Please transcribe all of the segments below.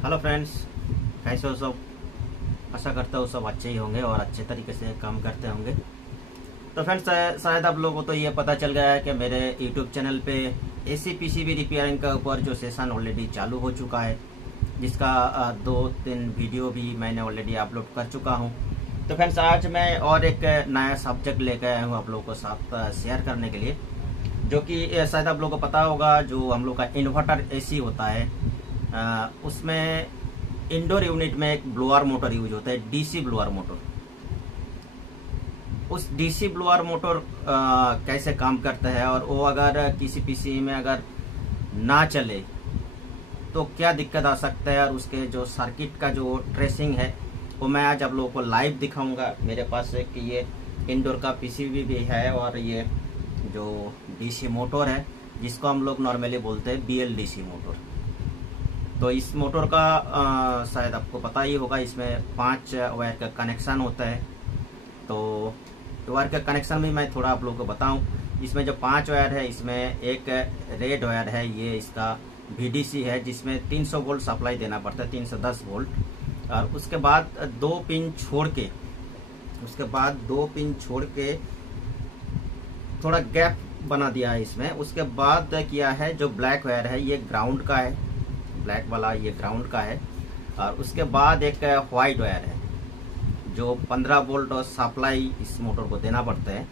Hello friends, कैसे हो सब। आशा करता हूँ सब अच्छे ही होंगे और अच्छे तरीके से काम करते होंगे। तो फ्रेंड्स, शायद आप लोगों को तो ये पता चल गया है कि मेरे यूट्यूब चैनल पे एसी पीसीबी रिपेयरिंग का ऊपर जो सेशन ऑलरेडी चालू हो चुका है, जिसका 2-3 वीडियो भी मैंने ऑलरेडी अपलोड कर चुका हूँ। तो फ्रेंड्स, आज मैं और एक नया सब्जेक्ट लेकर आया हूँ आप लोगों को साथ शेयर करने के लिए, जो कि शायद आप लोगों को पता होगा, जो हम लोग का इन्वर्टर एसी होता है, उसमें इंडोर यूनिट में एक ब्लोअर मोटर यूज होता है, डीसी ब्लोअर मोटर। उस डीसी ब्लोअर मोटर कैसे काम करता है और वो अगर किसी पीसी में अगर ना चले तो क्या दिक्कत आ सकता है, और उसके जो सर्किट का जो ट्रेसिंग है वो मैं आज आप लोगों को लाइव दिखाऊंगा। मेरे पास एक ये इंडोर का पीसीबी भी है और ये जो डीसी मोटर है जिसको हम लोग नॉर्मली बोलते हैं बीएलडीसी मोटर। तो इस मोटर का शायद आपको पता ही होगा, इसमें 5 वायर का कनेक्शन होता है। तो वायर का कनेक्शन भी मैं थोड़ा आप लोगों को बताऊं। इसमें जो 5 वायर है, इसमें एक रेड वायर है, ये इसका VDC है, जिसमें 300 वोल्ट सप्लाई देना पड़ता है, 310 वोल्ट। और उसके बाद 2 पिन छोड़ के थोड़ा गैप बना दिया है इसमें। उसके बाद किया है, जो ब्लैक वायर है ये ग्राउंड का है, ब्लैक वाला ये ग्राउंड का है। और उसके बाद एक व्हाइट वायर है जो 15 वोल्ट और सप्लाई इस मोटर को देना पड़ता है।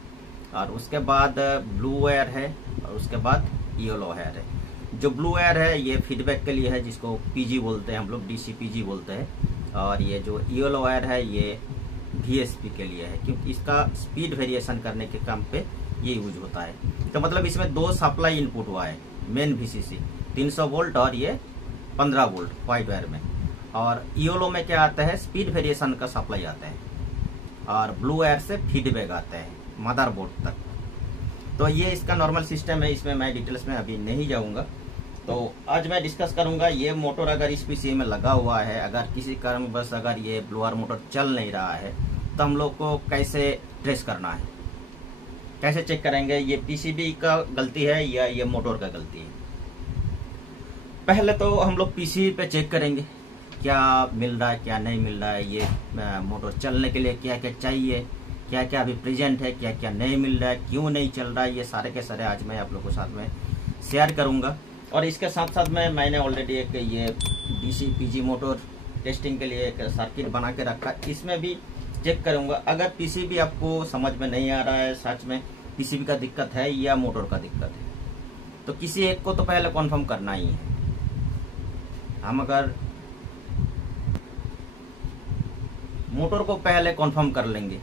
और उसके बाद ब्लू वायर है और उसके बाद येलो वायर है। जो ब्लू वायर है ये फीडबैक के लिए है, जिसको पीजी बोलते हैं हम लोग, डीसी पीजी बोलते हैं। और ये जो येलो वायर है ये VSP के लिए है, क्योंकि इसका स्पीड वेरिएशन करने के काम पे ये यूज होता है। तो मतलब इसमें 2 सप्लाई इनपुट हुआ है, मेन VCC 300 वोल्ट और ये 15 वोल्ट व्हाइट वायर में। और येलो में क्या आता है, स्पीड वेरिएशन का सप्लाई आता है, और ब्लू वायर से फीडबैक आता है मदरबोर्ड तक। तो ये इसका नॉर्मल सिस्टम है, इसमें मैं डिटेल्स में अभी नहीं जाऊंगा। तो आज मैं डिस्कस करूंगा ये मोटर अगर इस पीसी में लगा हुआ है, अगर किसी कारणवश अगर ये ब्लोअर मोटर चल नहीं रहा है तो हम लोग को कैसे ट्रेस करना है, कैसे चेक करेंगे ये पीसीबी का गलती है या ये मोटर का गलती है। पहले तो हम लोग पीसीबी पे चेक करेंगे क्या मिल रहा है क्या नहीं मिल रहा है, ये मोटर चलने के लिए क्या क्या चाहिए, क्या क्या अभी प्रेजेंट है, क्या क्या नहीं मिल रहा है, क्यों नहीं चल रहा है, ये सारे के सारे आज मैं आप लोगों के साथ में शेयर करूंगा। और इसके साथ साथ में मैंने ऑलरेडी एक ये डीसी पीजी मोटर टेस्टिंग के लिए एक सर्किट बना के रखा, इसमें भी चेक करूंगा। अगर पीसीबी आपको समझ में नहीं आ रहा है, सच में पीसीबी का दिक्कत है या मोटर का दिक्कत है, तो किसी एक को तो पहले कन्फर्म करना ही है। हम अगर मोटर को पहले कन्फर्म कर लेंगे,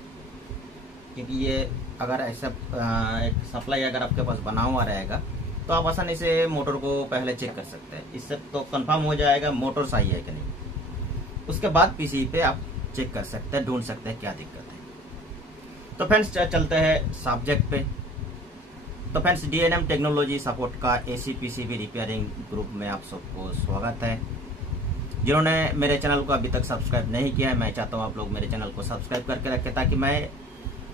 क्योंकि ये अगर ऐसा एक सप्लाई अगर आपके पास बना हुआ रहेगा तो आप आसानी से मोटर को पहले चेक कर सकते हैं। इससे तो कंफर्म हो जाएगा मोटर सही है कि नहीं। उसके बाद पीसी पे आप चेक कर सकते हैं, ढूंढ सकते हैं क्या दिक्कत है। तो फ्रेंड्स, चलते हैं सब्जेक्ट पे। तो फ्रेंड्स, DNM टेक्नोलॉजी सपोर्ट का एसी पीसीबी रिपेयरिंग ग्रुप में आप सबको स्वागत है। जिन्होंने मेरे चैनल को अभी तक सब्सक्राइब नहीं किया है, मैं चाहता हूँ आप लोग मेरे चैनल को सब्सक्राइब करके रखें, ताकि मैं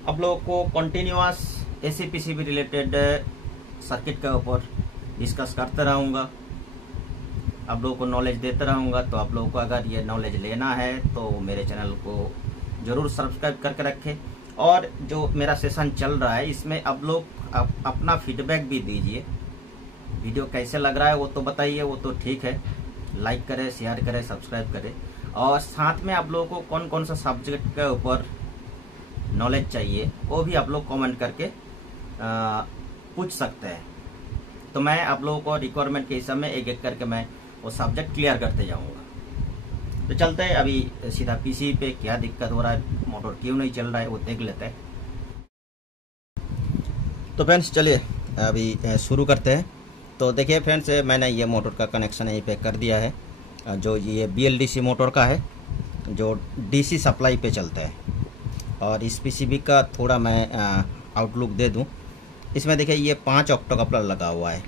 आप लोगों को continuous AC PCB related circuit के ऊपर डिस्कस करते रहूँगा, आप लोगों को नॉलेज देते रहूँगा। तो आप लोगों को अगर ये नॉलेज लेना है तो मेरे चैनल को ज़रूर सब्सक्राइब करके रखें। और जो मेरा सेशन चल रहा है इसमें आप लोग अपना फीडबैक भी दीजिए, वीडियो कैसे लग रहा है वो तो बताइए, वो तो ठीक है, लाइक करें, शेयर करें, सब्सक्राइब करें। और साथ में आप लोगों को कौन कौन सा सब्जेक्ट के ऊपर नॉलेज चाहिए वो भी आप लोग कमेंट करके पूछ सकते हैं। तो मैं आप लोगों को रिक्वायरमेंट के हिसाब में एक एक करके मैं वो सब्जेक्ट क्लियर करते जाऊंगा। तो चलते हैं अभी सीधा पीसी पे, क्या दिक्कत हो रहा है, मोटर क्यों नहीं चल रहा है वो देख लेते हैं। तो फ्रेंड्स, चलिए अभी शुरू करते हैं। तो देखिए फ्रेंड्स, मैंने ये मोटर का कनेक्शन यहीं पे कर दिया है, जो ये BLDC मोटर का है, जो DC सप्लाई पे चलता है। और इस पीसीबी का थोड़ा मैं आउटलुक दे दूं। इसमें देखिए ये 5 ऑक्टोकपलर लगा हुआ है,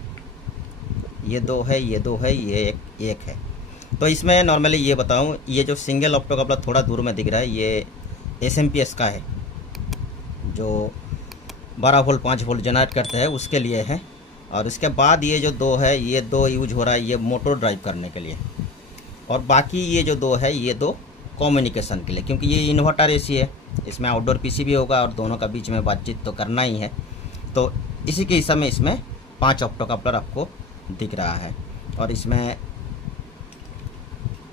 ये 2 है, ये 2 है, ये एक है। तो इसमें नॉर्मली ये बताऊं, ये जो सिंगल ऑक्टोकपलर थोड़ा दूर में दिख रहा है ये SMPS का है, जो 12 वोल्ट 5 वोल्ट जनरेट करते हैं उसके लिए है। और इसके बाद ये जो 2 है, ये 2 यूज हो रहा है ये मोटर ड्राइव करने के लिए। और बाकी ये जो दो है ये दो कम्युनिकेशन के लिए, क्योंकि ये इन्वर्टर एसी है, इसमें आउटडोर पीसी भी होगा और दोनों का बीच में बातचीत तो करना ही है। तो इसी के हिसाब में इसमें 5 ऑप्टोकपलर आपको दिख रहा है और इसमें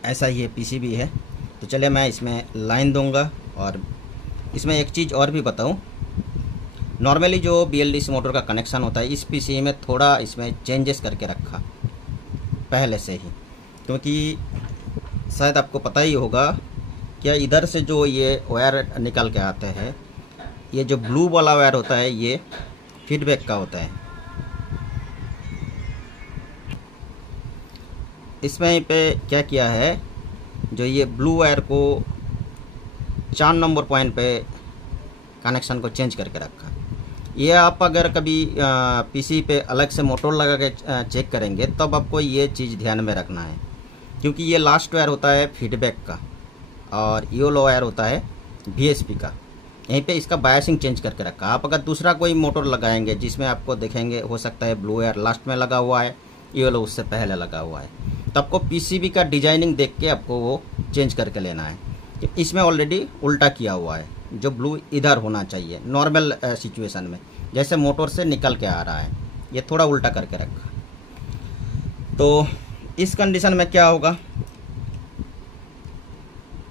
ऐसा ये पीसीबी है। तो चलिए मैं इसमें लाइन दूंगा। और इसमें एक चीज़ और भी बताऊं, नॉर्मली जो BLDC मोटर का कनेक्शन होता है इस पीसी में थोड़ा इसमें चेंजेस करके रखा पहले से ही, क्योंकि शायद आपको पता ही होगा क्या इधर से जो ये वायर निकल के आते हैं, ये जो ब्लू वाला वायर होता है ये फीडबैक का होता है। इसमें पे क्या किया है, जो ये ब्लू वायर को 4 नंबर पॉइंट पे कनेक्शन को चेंज करके रखा। ये आप अगर कभी पीसी पे अलग से मोटर लगा के चेक करेंगे तब आपको ये चीज़ ध्यान में रखना है, क्योंकि ये लास्ट वायर होता है फीडबैक का और ये लो वायर होता है VSP का। यहीं पे इसका बायसिंग चेंज करके रखा। आप अगर दूसरा कोई मोटर लगाएंगे जिसमें आपको देखेंगे हो सकता है ब्लू वायर लास्ट में लगा हुआ है, ये लो उससे पहले लगा हुआ है, तो आपको PCB का डिजाइनिंग देख के आपको वो चेंज करके लेना है। तो इसमें ऑलरेडी उल्टा किया हुआ है, जो ब्लू इधर होना चाहिए नॉर्मल सिचुएशन में, जैसे मोटर से निकल के आ रहा है, ये थोड़ा उल्टा करके रखा। तो इस कंडीशन में क्या होगा,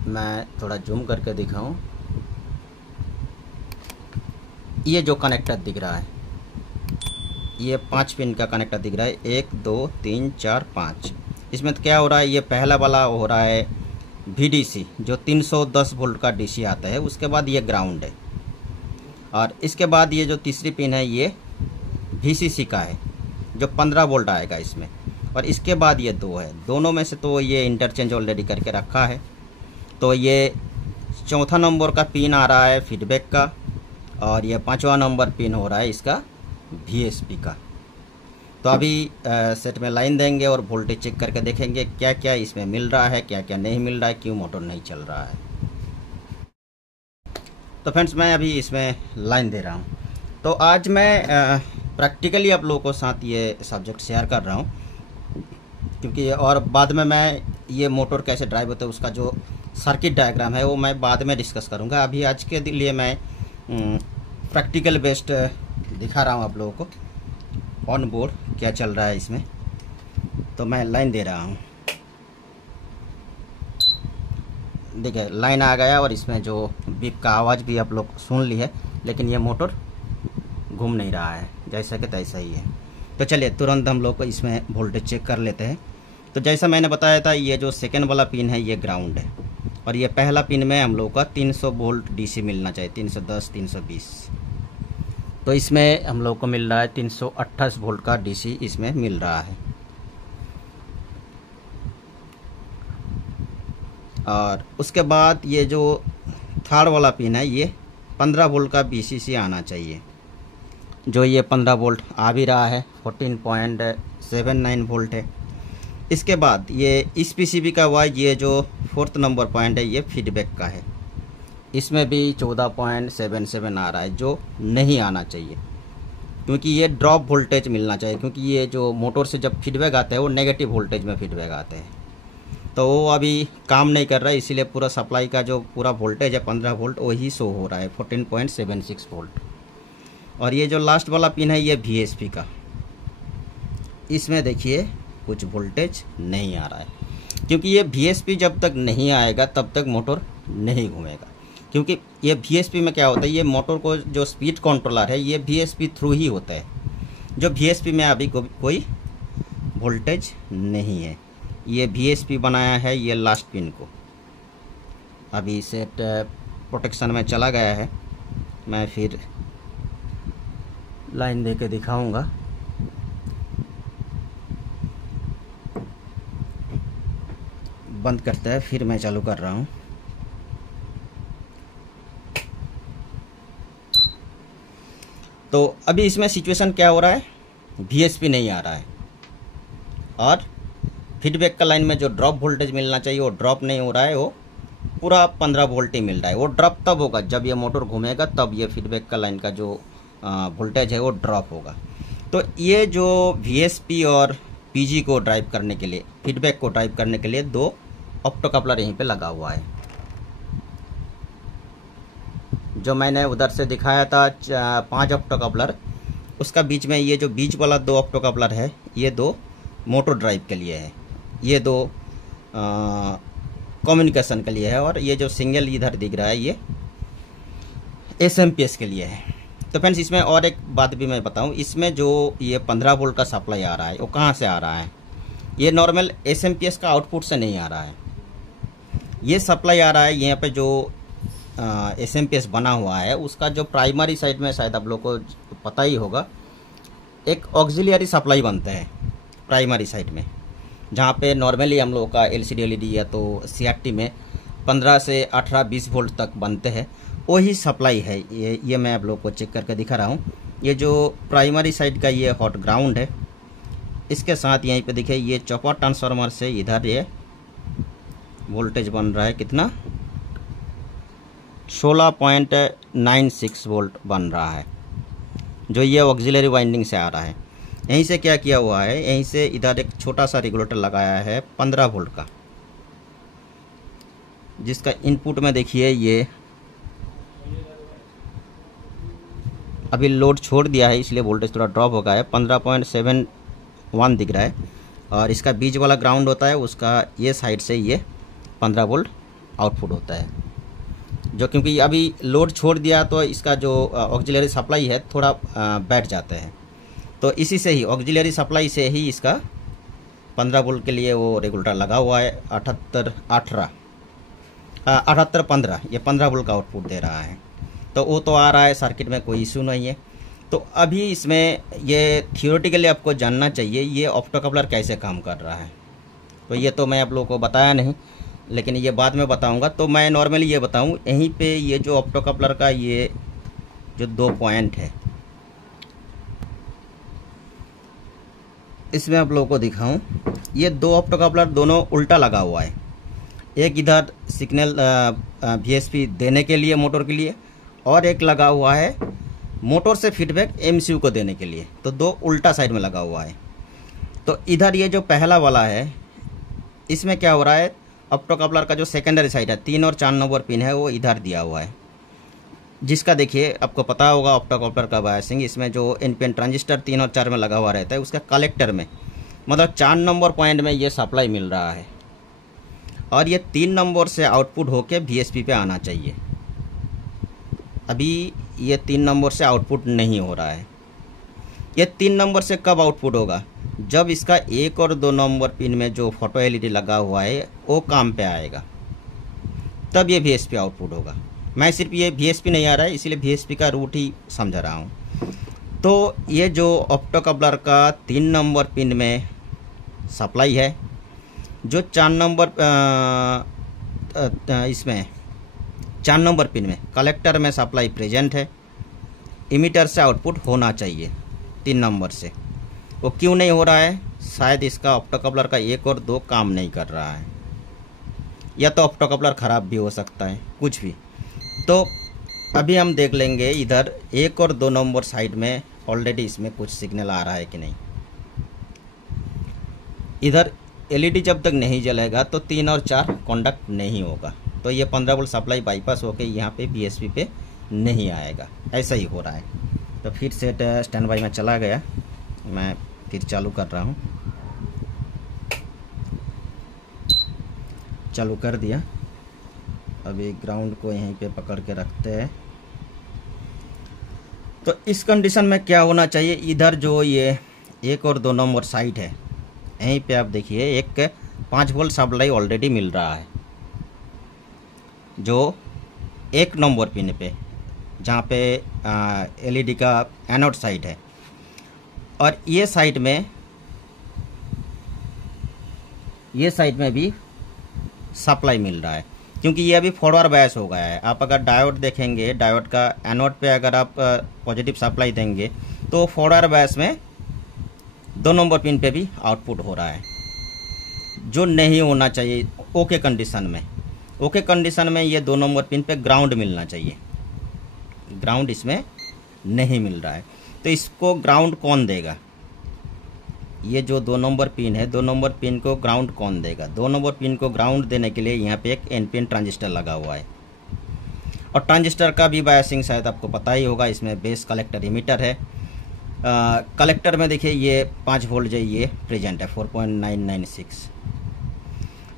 मैं थोड़ा जूम करके दिखाऊं। ये जो कनेक्टर दिख रहा है ये 5 पिन का कनेक्टर दिख रहा है, 1 2 3 4 5। इसमें तो क्या हो रहा है, ये पहला वाला हो रहा है VDC जो 310 वोल्ट का DC आता है, उसके बाद ये ग्राउंड है और इसके बाद ये जो तीसरी पिन है ये VCC का है जो 15 वोल्ट आएगा इसमें, और इसके बाद ये दो है, दोनों में से तो ये इंटरचेंज ऑलरेडी करके रखा है। तो ये चौथा नंबर का पिन आ रहा है फीडबैक का और ये 5वां नंबर पिन हो रहा है इसका VSP का। तो अभी सेट में लाइन देंगे और वोल्टेज चेक करके देखेंगे क्या क्या इसमें मिल रहा है, क्या क्या नहीं मिल रहा है, क्यों मोटर नहीं चल रहा है। तो फ्रेंड्स मैं अभी इसमें लाइन दे रहा हूँ। तो आज मैं प्रैक्टिकली आप लोगों को साथ ये सब्जेक्ट शेयर कर रहा हूँ, क्योंकि और बाद में मैं ये मोटर कैसे ड्राइव होता है उसका जो सर्किट डायग्राम है वो मैं बाद में डिस्कस करूँगा। अभी आज के लिए मैं प्रैक्टिकल बेस्ड दिखा रहा हूँ आप लोगों को ऑन बोर्ड क्या चल रहा है इसमें। तो मैं लाइन दे रहा हूँ, देखिए लाइन आ गया और इसमें जो बीप का आवाज़ भी आप लोग सुन ली है, लेकिन ये मोटर घूम नहीं रहा है, जैसा कि तैसा ही है। तो चलिए तुरंत हम लोग को इसमें वोल्टेज चेक कर लेते हैं। तो जैसा मैंने बताया था ये जो सेकेंड वाला पिन है ये ग्राउंड है और ये पहला पिन में हम लोग का 300 वोल्ट DC मिलना चाहिए, 310 320। तो इसमें हम लोग को मिल रहा है 328 वोल्ट का DC इसमें मिल रहा है। और उसके बाद ये जो थर्ड वाला पिन है ये 15 वोल्ट का VCC आना चाहिए, जो ये 15 वोल्ट आ भी रहा है, 14.79 वोल्ट है। इसके बाद ये इस PCB का वाइज ये जो 4th नंबर पॉइंट है ये फीडबैक का है, इसमें भी 14.77 आ रहा है, जो नहीं आना चाहिए, क्योंकि ये ड्रॉप वोल्टेज मिलना चाहिए, क्योंकि ये जो मोटर से जब फीडबैक आता है वो नेगेटिव वोल्टेज में फीडबैक आते हैं। तो वो अभी काम नहीं कर रहा है, इसीलिए पूरा सप्लाई का जो पूरा वोल्टेज है 15 वोल्ट वही शो हो रहा है, 14.76 वोल्ट। और ये जो लास्ट वाला पिन है ये VSP का, इसमें देखिए कुछ वोल्टेज नहीं आ रहा है, क्योंकि ये VSP जब तक नहीं आएगा तब तक मोटर नहीं घूमेगा। क्योंकि ये VSP में क्या होता है, ये मोटर को जो स्पीड कंट्रोलर है ये VSP थ्रू ही होता है, जो VSP में अभी कोई वोल्टेज नहीं है। ये VSP बनाया है ये लास्ट पिन को, अभी सेट प्रोटेक्शन में चला गया है, मैं फिर लाइन दे के दिखाऊँगा। बंद करता है फिर मैं चालू कर रहा हूँ। तो अभी इसमें सिचुएशन क्या हो रहा है, VSP नहीं आ रहा है और फीडबैक का लाइन में जो ड्रॉप वोल्टेज मिलना चाहिए वो ड्रॉप नहीं हो रहा है, वो पूरा 15 वोल्ट ही मिल रहा है। वो ड्रॉप तब होगा जब ये मोटर घूमेगा, तब ये फीडबैक का लाइन का जो वोल्टेज है वो ड्रॉप होगा। तो ये जो VSP और PG को ड्राइव करने के लिए, फीडबैक को ड्राइव करने के लिए दो ऑप्टो कपलर यहीं पे लगा हुआ है। जो मैंने उधर से दिखाया था 5 ऑप्टो कपलर, उसका बीच में ये जो बीच वाला 2 ऑप्टो कपलर है, ये 2 मोटर ड्राइव के लिए है, ये 2 कम्युनिकेशन के लिए है, और ये जो सिंगल इधर दिख रहा है ये एसएमपीएस के लिए है। तो फ्रेंड्स, इसमें और एक बात भी मैं बताऊं, इसमें जो ये 15 वोल्ट का सप्लाई आ रहा है वो कहाँ से आ रहा है? ये नॉर्मल एसएमपीएस का आउटपुट से नहीं आ रहा है, ये सप्लाई आ रहा है यहाँ पे जो एसएमपीएस बना हुआ है उसका जो प्राइमरी साइड में, शायद आप लोग को पता ही होगा, एक ऑक्सिलियरी सप्लाई बनता है प्राइमरी साइड में, जहाँ पे नॉर्मली हम लोगों का एलसीडी एलईडी या तो सीआरटी में 15 से 18-20 वोल्ट तक बनते हैं, वही सप्लाई है ये मैं आप लोग को चेक करके दिखा रहा हूँ। ये जो प्राइमरी साइड का ये हॉट ग्राउंड है, इसके साथ यहीं पे देखिए ये चौपर ट्रांसफार्मर से इधर ये वोल्टेज बन रहा है, कितना 16.96 वोल्ट बन रहा है, जो ये ऑक्सिलरी वाइंडिंग से आ रहा है। यहीं से क्या किया हुआ है, यहीं से इधर एक छोटा सा रेगुलेटर लगाया है 15 वोल्ट का, जिसका इनपुट में देखिए ये अभी लोड छोड़ दिया है, इसलिए वोल्टेज थोड़ा ड्रॉप हो गया है, 15.71 दिख रहा है, और इसका बीच वाला ग्राउंड होता है उसका ये साइड से ये 15 वोल्ट आउटपुट होता है, जो क्योंकि अभी लोड छोड़ दिया तो इसका जो ऑक्सिलरी सप्लाई है थोड़ा बैठ जाता है, तो इसी से ही ऑक्सिलरी सप्लाई से ही इसका 15 वोल्ट के लिए वो रेगुलेटर लगा हुआ है। 78-15 ये 15 वोल्ट का आउटपुट दे रहा है, तो वो तो आ रहा है, सर्किट में कोई इशू नहीं है। तो अभी इसमें ये थियोरेटिकली आपको जानना चाहिए ये ऑप्टो कपलर कैसे काम कर रहा है, तो ये तो मैं आप लोगों को बताया नहीं, लेकिन ये बाद में बताऊंगा। तो मैं नॉर्मली ये बताऊं, यहीं पे ये जो ऑप्टो कपलर का ये जो 2 पॉइंट है, इसमें आप लोगों को दिखाऊं, ये 2 ऑप्टो कपलर दोनों उल्टा लगा हुआ है, एक इधर सिग्नल वीएसपी देने के लिए मोटर के लिए, और एक लगा हुआ है मोटर से फीडबैक एमसीयू को देने के लिए, तो 2 उल्टा साइड में लगा हुआ है। तो इधर ये जो पहला वाला है, इसमें क्या हो रहा है, ऑप्टो कपलर का जो सेकेंडरी साइड है 3 और 4 नंबर पिन है वो इधर दिया हुआ है, जिसका देखिए आपको पता होगा ऑप्टो कपलर का बायसिंग, इसमें जो एनपीएन ट्रांजिस्टर 3 और 4 में लगा हुआ रहता है, उसका कलेक्टर में मतलब 4 नंबर पॉइंट में ये सप्लाई मिल रहा है, और ये 3 नंबर से आउटपुट होके वीएसपी पे आना चाहिए। अभी ये 3 नंबर से आउटपुट नहीं हो रहा है, ये 3 नंबर से कब आउटपुट होगा, जब इसका 1 और 2 नंबर पिन में जो फोटो एलईडी लगा हुआ है वो काम पे आएगा, तब ये वीएसपी आउटपुट होगा। मैं सिर्फ ये वीएसपी नहीं आ रहा है इसलिए वीएसपी का रूट ही समझा रहा हूँ। तो ये जो ऑप्टो कपलर का 3 नंबर पिन में सप्लाई है, जो 4 नंबर इसमें 4 नंबर पिन में कलेक्टर में सप्लाई प्रेजेंट है, इमीटर से आउटपुट होना चाहिए 3 नंबर से, वो क्यों नहीं हो रहा है, शायद इसका ऑप्टो कपलर का 1 और 2 काम नहीं कर रहा है, या तो ऑप्टो कपलर ख़राब भी हो सकता है, कुछ भी। तो अभी हम देख लेंगे इधर 1 और 2 नंबर साइड में ऑलरेडी इसमें कुछ सिग्नल आ रहा है कि नहीं। इधर एलईडी जब तक नहीं जलेगा तो 3 और 4 कॉन्डक्ट नहीं होगा, तो ये 15 वोल्ट सप्लाई बाईपास होकर यहाँ पे वीएसपी पे नहीं आएगा, ऐसा ही हो रहा है। तो फिर से स्टैंड बाई में चला गया, मैं फिर चालू कर रहा हूँ, चालू कर दिया। अभी ग्राउंड को यहीं पे पकड़ के रखते हैं। तो इस कंडीशन में क्या होना चाहिए, इधर जो ये 1 और 2 नंबर साइड है, यहीं पे आप देखिए एक 5 वोल्ट सप्लाई ऑलरेडी मिल रहा है, जो 1 नंबर पिन पे, जहाँ पे एलईडी का एनोड साइड है, और ये साइड में भी सप्लाई मिल रहा है, क्योंकि ये अभी फॉरवर्ड बायस हो गया है। आप अगर डायोड देखेंगे, डायोड का एनोड पे अगर आप पॉजिटिव सप्लाई देंगे तो फॉरवर्ड बायस में 2 नंबर पिन पे भी आउटपुट हो रहा है, जो नहीं होना चाहिए। ओके कंडीशन में ये 2 नंबर पिन पे ग्राउंड मिलना चाहिए, ग्राउंड इसमें नहीं मिल रहा है। तो इसको ग्राउंड कौन देगा, ये जो 2 नंबर पिन है, 2 नंबर पिन को ग्राउंड कौन देगा? 2 नंबर पिन को ग्राउंड देने के लिए यहाँ पे एक NPN ट्रांजिस्टर लगा हुआ है। और ट्रांजिस्टर का भी बायसिंग शायद आपको पता ही होगा। इसमें बेस कलेक्टर इमीटर है। कलेक्टर में देखिए ये 5 वोल्ट जो ये प्रेजेंट है 4.996।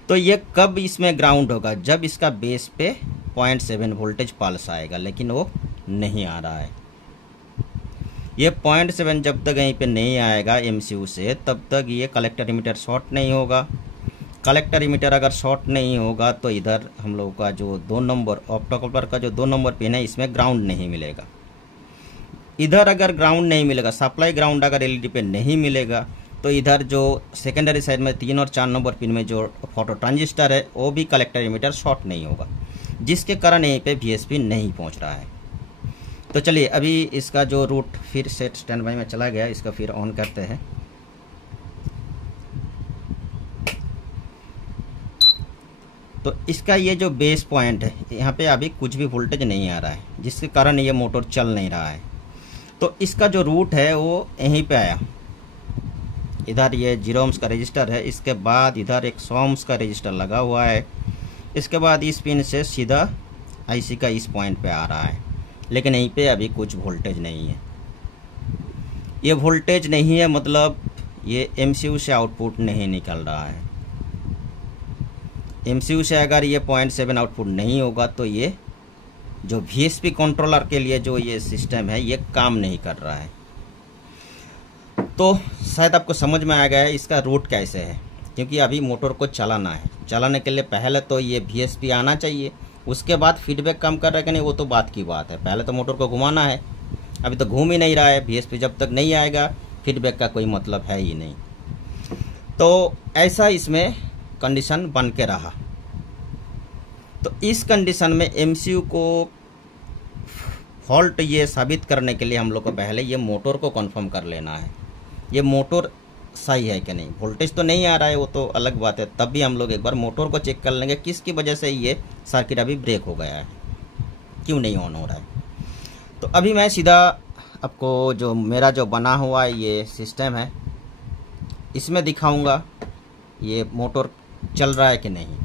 तो ये कब इसमें ग्राउंड होगा? जब इसका बेस पे 0.7 वोल्टेज पल्स आएगा, लेकिन वो नहीं आ रहा है। ये 0.7 जब तक यहीं पे नहीं आएगा MCU से, तब तक ये कलेक्टर इमीटर शॉर्ट नहीं होगा। कलेक्टर इमीटर अगर शॉर्ट नहीं होगा तो इधर हम लोगों का जो 2 नंबर ऑप्टोकपलर का जो 2 नंबर पिन है, इसमें ग्राउंड नहीं मिलेगा। इधर अगर ग्राउंड नहीं मिलेगा, सप्लाई ग्राउंड अगर LED पे नहीं मिलेगा, तो इधर जो सेकेंडरी साइड में 3 और 4 नंबर पिन में जो फोटो ट्रांजिस्टर है, वो भी कलेक्टर इमीटर शॉर्ट नहीं होगा, जिसके कारण यहीं पे VSP नहीं पहुंच रहा है। तो चलिए अभी इसका जो रूट फिर सेट स्टैंड बाई में चला गया, इसका फिर ऑन करते हैं। तो इसका ये जो बेस पॉइंट है, यहाँ पे अभी कुछ भी वोल्टेज नहीं आ रहा है, जिसके कारण ये मोटर चल नहीं रहा है। तो इसका जो रूट है वो यहीं पे आया। इधर ये 0 ohms का रजिस्टर है, इसके बाद इधर एक 100 ohms का रजिस्टर लगा हुआ है। इसके बाद इस पिन से सीधा IC का इस पॉइंट पे आ रहा है, लेकिन यहीं पे अभी कुछ वोल्टेज नहीं है। ये वोल्टेज नहीं है मतलब ये MCU से आउटपुट नहीं निकल रहा है। MCU से अगर ये 0.7 आउटपुट नहीं होगा तो ये जो VSP कंट्रोलर के लिए जो ये सिस्टम है, ये काम नहीं कर रहा है। तो शायद आपको समझ में आ गया है इसका रूट कैसे है, क्योंकि अभी मोटर को चलाना है। चलाने के लिए पहले तो ये VSP आना चाहिए, उसके बाद फीडबैक काम कर रहा है कि नहीं वो तो बात की बात है। पहले तो मोटर को घुमाना है, अभी तो घूम ही नहीं रहा है। VSP जब तक नहीं आएगा फीडबैक का कोई मतलब है ही नहीं। तो ऐसा इसमें कंडीशन बन के रहा। तो इस कंडीशन में MCU को फॉल्ट ये साबित करने के लिए हम लोग को पहले ये मोटर को कंफर्म कर लेना है, ये मोटर सही है कि नहीं। वोल्टेज तो नहीं आ रहा है, वो तो अलग बात है, तब भी हम लोग एक बार मोटर को चेक कर लेंगे किसकी वजह से ये सर्किट अभी ब्रेक हो गया है, क्यों नहीं ऑन हो रहा है। तो अभी मैं सीधा आपको जो मेरा जो बना हुआ ये सिस्टम है, इसमें दिखाऊंगा ये मोटर चल रहा है कि नहीं।